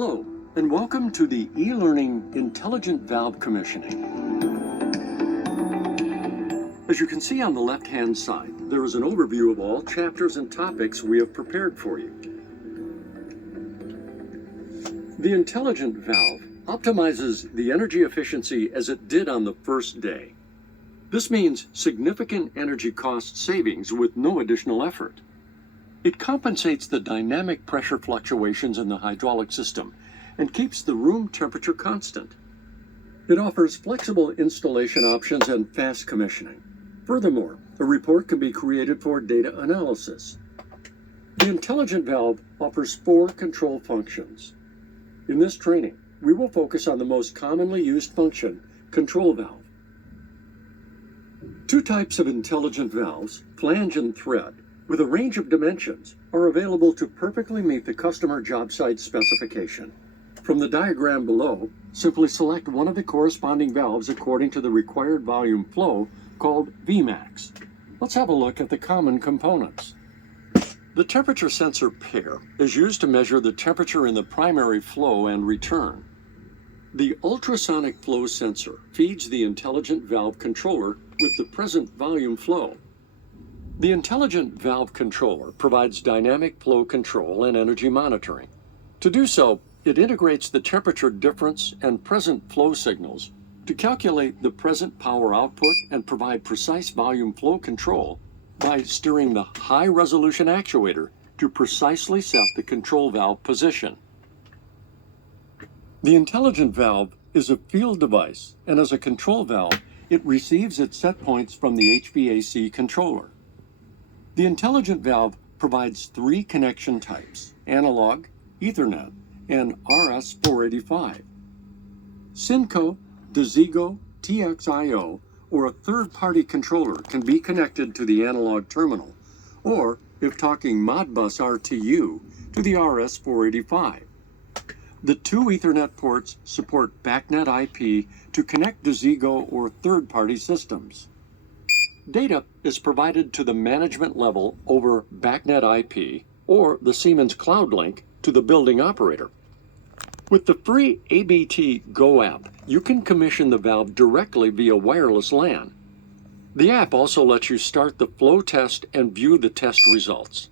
Hello, and welcome to the e-learning Intelligent Valve Commissioning. As you can see on the left-hand side, there is an overview of all chapters and topics we have prepared for you. The Intelligent Valve optimizes the energy efficiency as it did on the first day. This means significant energy cost savings with no additional effort. It compensates the dynamic pressure fluctuations in the hydraulic system and keeps the room temperature constant. It offers flexible installation options and fast commissioning. Furthermore, a report can be created for data analysis. The Intelligent Valve offers 4 control functions. In this training, we will focus on the most commonly used function, control valve. 2 types of intelligent valves, flange and thread, with a range of dimensions, are available to perfectly meet the customer job site specification. From the diagram below, simply select one of the corresponding valves according to the required volume flow, called Vmax. Let's have a look at the common components. The temperature sensor pair is used to measure the temperature in the primary flow and return. The ultrasonic flow sensor feeds the intelligent valve controller with the present volume flow. The Intelligent Valve Controller provides dynamic flow control and energy monitoring. To do so, it integrates the temperature difference and present flow signals to calculate the present power output and provide precise volume flow control by steering the high-resolution actuator to precisely set the control valve position. The Intelligent Valve is a field device, and as a control valve, it receives its set points from the HVAC controller. The Intelligent Valve provides 3 connection types: analog, Ethernet, and RS-485. Synco, Desigo, TXIO, or a third-party controller can be connected to the analog terminal, or, if talking Modbus RTU, to the RS-485. The 2 Ethernet ports support BACnet IP to connect Desigo or third-party systems. Data is provided to the management level over BACnet IP or the Siemens Cloud Link to the building operator. With the free ABT Go app, you can commission the valve directly via wireless LAN. The app also lets you start the flow test and view the test results.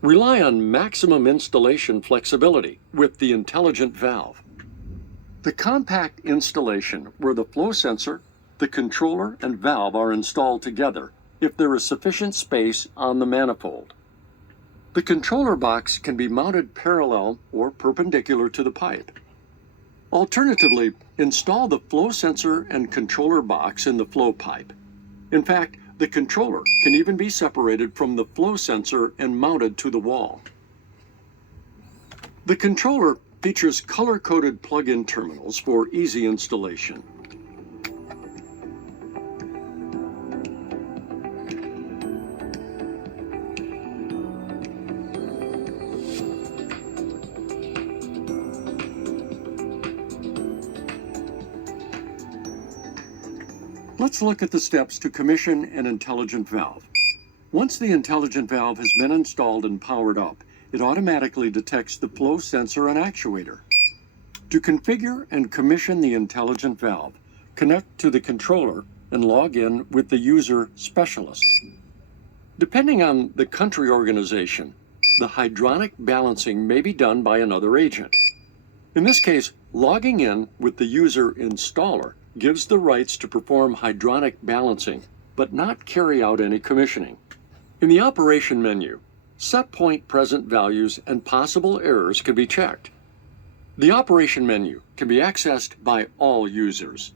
Rely on maximum installation flexibility with the Intelligent Valve. The compact installation where the flow sensor, the controller, and valve are installed together if there is sufficient space on the manifold. The controller box can be mounted parallel or perpendicular to the pipe. Alternatively, install the flow sensor and controller box in the flow pipe. In fact, the controller can even be separated from the flow sensor and mounted to the wall. The controller features color-coded plug-in terminals for easy installation. Let's look at the steps to commission an intelligent valve. Once the intelligent valve has been installed and powered up, it automatically detects the flow sensor and actuator. To configure and commission the intelligent valve, connect to the controller and log in with the user specialist. Depending on the country organization, the hydronic balancing may be done by another agent. In this case, logging in with the user installer gives the rights to perform hydronic balancing, but not carry out any commissioning. In the operation menu, set point present values and possible errors can be checked. The operation menu can be accessed by all users.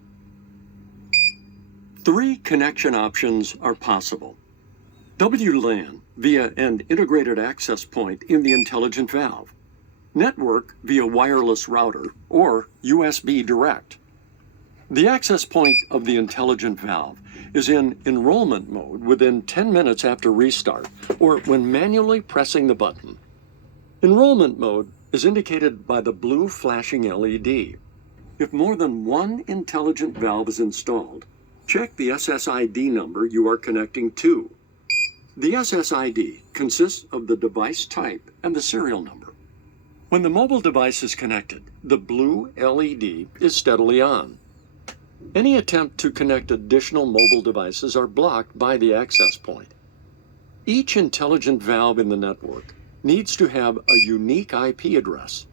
3 connection options are possible. WLAN via an integrated access point in the intelligent valve. Network via wireless router or USB direct. The access point of the intelligent valve is in enrollment mode within 10 minutes after restart or when manually pressing the button. Enrollment mode is indicated by the blue flashing LED. If more than one intelligent valve is installed, check the SSID number you are connecting to. The SSID consists of the device type and the serial number. When the mobile device is connected, the blue LED is steadily on. Any attempt to connect additional mobile devices are blocked by the access point. Each intelligent valve in the network needs to have a unique IP address.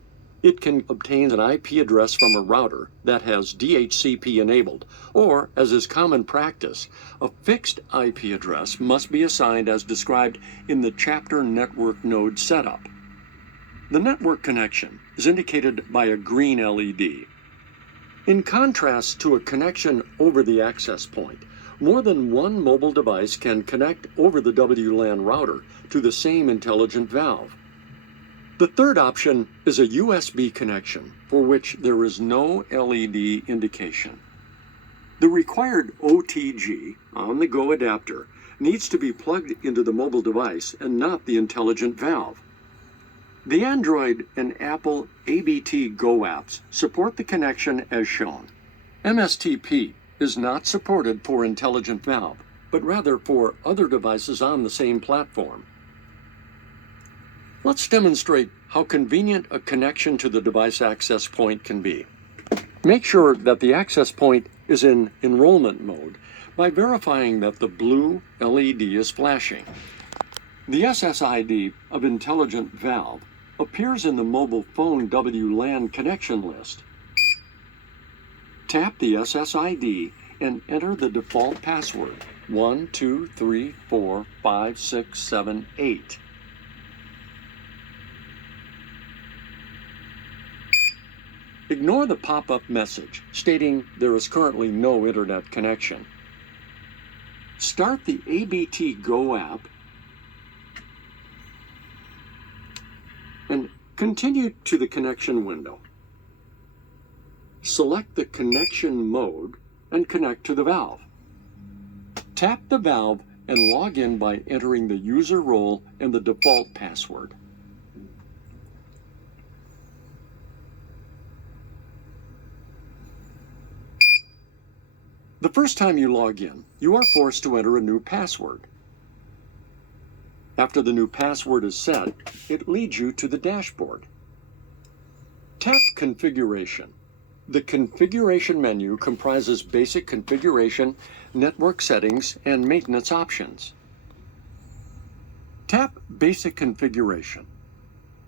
It can obtain an IP address from a router that has DHCP enabled, or, as is common practice, a fixed IP address must be assigned as described in the chapter Network Node Setup. The network connection is indicated by a green LED. In contrast to a connection over the access point, more than one mobile device can connect over the WLAN router to the same intelligent valve. The third option is a USB connection for which there is no LED indication. The required OTG, on-the-go adapter, needs to be plugged into the mobile device and not the intelligent valve. The Android and Apple ABT Go apps support the connection as shown. MSTP is not supported for intelligent valve, but rather for other devices on the same platform. Let's demonstrate how convenient a connection to the device access point can be. Make sure that the access point is in enrollment mode by verifying that the blue LED is flashing. The SSID of Intelligent Valve appears in the mobile phone WLAN connection list. Tap the SSID and enter the default password 12345678. Ignore the pop-up message stating there is currently no internet connection. Start the ABT Go app and continue to the connection window. Select the connection mode and connect to the valve. Tap the valve and log in by entering the user role and the default password. The first time you log in, you are forced to enter a new password. After the new password is set, it leads you to the dashboard. Tap Configuration. The configuration menu comprises basic configuration, network settings, and maintenance options. Tap Basic Configuration.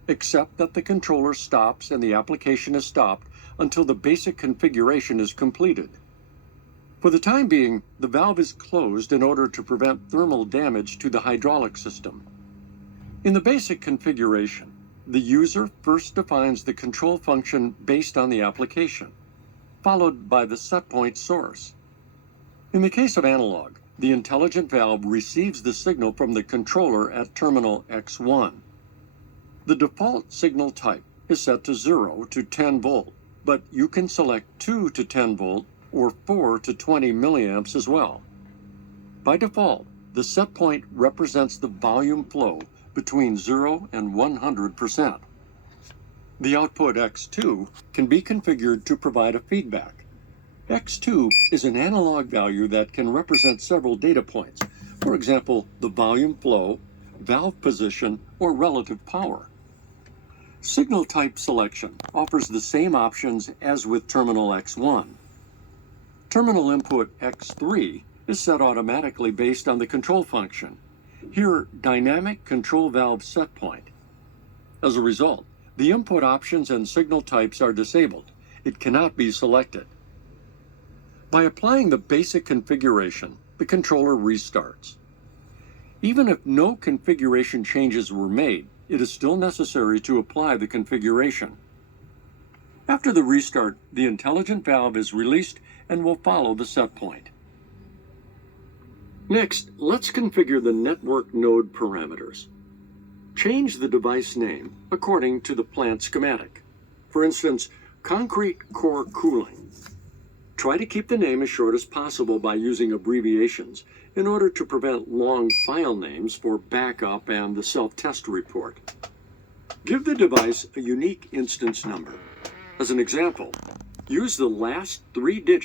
Accept that the controller stops and the application is stopped until the basic configuration is completed. For the time being, the valve is closed in order to prevent thermal damage to the hydraulic system. In the basic configuration, the user first defines the control function based on the application, followed by the setpoint source. In the case of analog, the intelligent valve receives the signal from the controller at terminal X1. The default signal type is set to 0 to 10 volt, but you can select 2 to 10 volt or 4 to 20 milliamps as well. By default, the setpoint represents the volume flow between 0 and 100%. The output X2 can be configured to provide a feedback. X2 is an analog value that can represent several data points, for example, the volume flow, valve position, or relative power. Signal type selection offers the same options as with terminal X1. Terminal input X3 is set automatically based on the control function, here dynamic control valve setpoint. As a result, the input options and signal types are disabled. It cannot be selected. By applying the basic configuration, the controller restarts. Even if no configuration changes were made, it is still necessary to apply the configuration. After the restart, the intelligent valve is released and will follow the setpoint. Next, let's configure the network node parameters. Change the device name according to the plant schematic. For instance, concrete core cooling. Try to keep the name as short as possible by using abbreviations in order to prevent long file names for backup and the self-test report. Give the device a unique instance number. As an example, use the last 3 digits